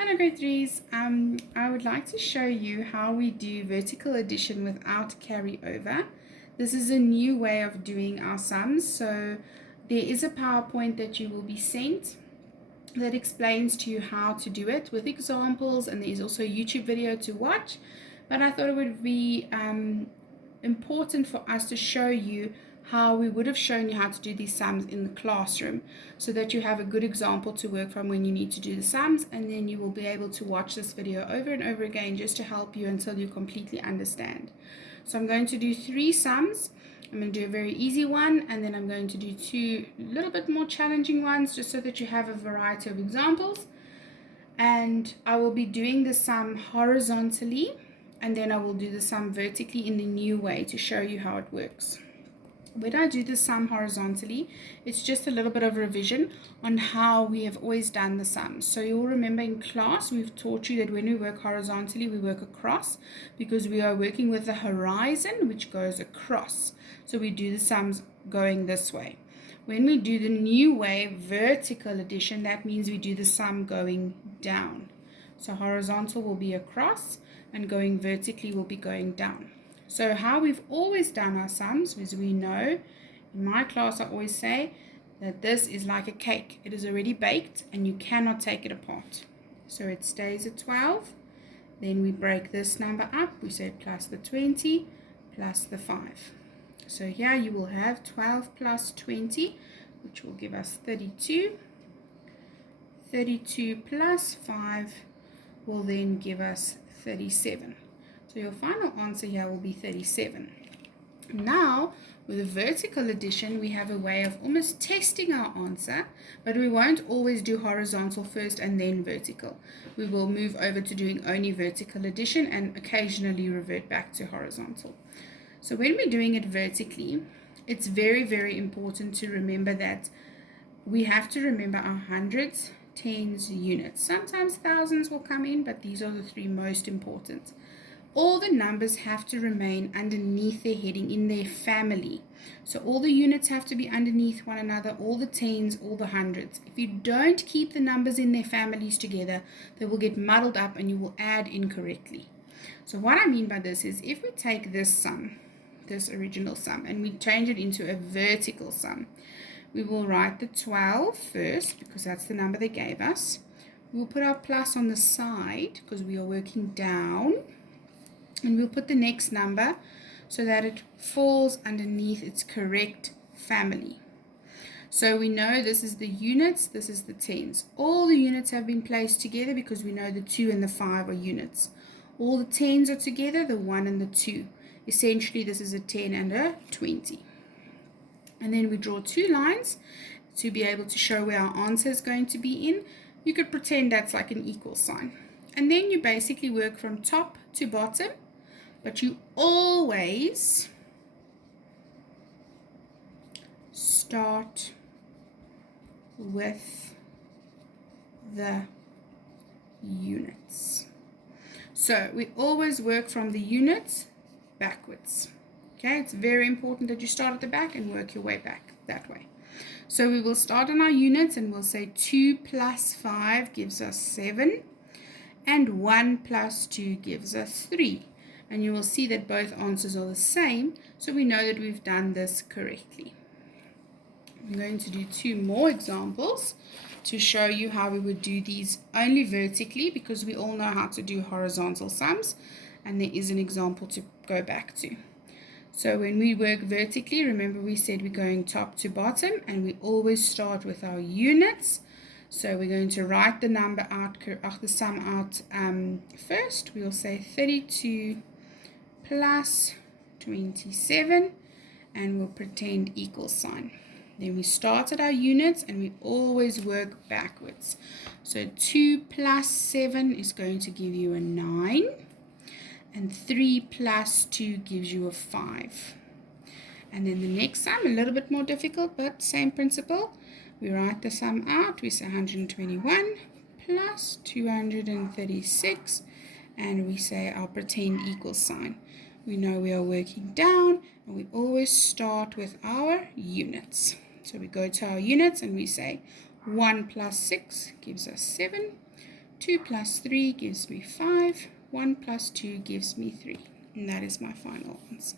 Hello grade 3s, I would like to show you how we do vertical addition without carryover. This is a new way of doing our sums, so there is a PowerPoint that you will be sent that explains to you how to do it with examples, and there's also a YouTube video to watch, but I thought it would be important for us to show you how we would have shown you how to do these sums in the classroom so that you have a good example to work from when you need to do the sums, and then you will be able to watch this video over and over again just to help you until you completely understand. So I'm going to do 3 sums. I'm going to do a very easy one, and then I'm going to do 2 little bit more challenging ones just so that you have a variety of examples. And I will be doing the sum horizontally, and then I will do the sum vertically in the new way to show you how it works. When I do the sum horizontally, it's just a little bit of revision on how we have always done the sums. So you'll remember in class we've taught you that when we work horizontally we work across because we are working with the horizon which goes across. So we do the sums going this way. When we do the new way, vertical addition, that means we do the sum going down. So horizontal will be across and going vertically will be going down. So how we've always done our sums is we know, in my class I always say that this is like a cake. It is already baked and you cannot take it apart. So it stays at 12. Then we break this number up. We say plus the 20 plus the 5. So here you will have 12 plus 20, which will give us 32. 32 plus 5 will then give us 37. So your final answer here will be 37. Now, with a vertical addition, we have a way of almost testing our answer, but we won't always do horizontal first and then vertical. We will move over to doing only vertical addition and occasionally revert back to horizontal. So when we're doing it vertically, it's very, very important to remember that we have to remember our hundreds, tens, units. Sometimes thousands will come in, but these are the 3 most important. All the numbers have to remain underneath their heading in their family. So all the units have to be underneath one another, all the tens, all the hundreds. If you don't keep the numbers in their families together, they will get muddled up and you will add incorrectly. So what I mean by this is if we take this sum, this original sum, and we change it into a vertical sum, we will write the 12 first because that's the number they gave us. We'll put our plus on the side because we are working down. And we'll put the next number so that it falls underneath its correct family. So we know this is the units, this is the tens. All the units have been placed together because we know the 2 and the 5 are units. All the tens are together, the 1 and the 2. Essentially, this is a 10 and a 20. And then we draw 2 lines to be able to show where our answer is going to be in. You could pretend that's like an equal sign. And then you basically work from top to bottom. But you always start with the units. So we always work from the units backwards. Okay, it's very important that you start at the back and work your way back that way. So we will start on our units and we'll say 2 plus 5 gives us 7 and 1 plus 2 gives us 3. And you will see that both answers are the same, so we know that we've done this correctly. I'm going to do 2 more examples to show you how we would do these only vertically because we all know how to do horizontal sums, and there is an example to go back to. So when we work vertically, remember we said we're going top to bottom and we always start with our units. So we're going to write the number out, the sum out first. We'll say 32 plus 27 and we'll pretend equal sign. Then we start at our units and we always work backwards. So 2 plus 7 is going to give you a 9 and 3 plus 2 gives you a 5. And then the next sum, a little bit more difficult but same principle. We write the sum out. We say 121 plus 236 and we say our pretend equal sign. We know we are working down and we always start with our units. So we go to our units and we say 1 plus 6 gives us 7, 2 plus 3 gives me 5. 1 plus 2 gives me 3. And that is my final answer.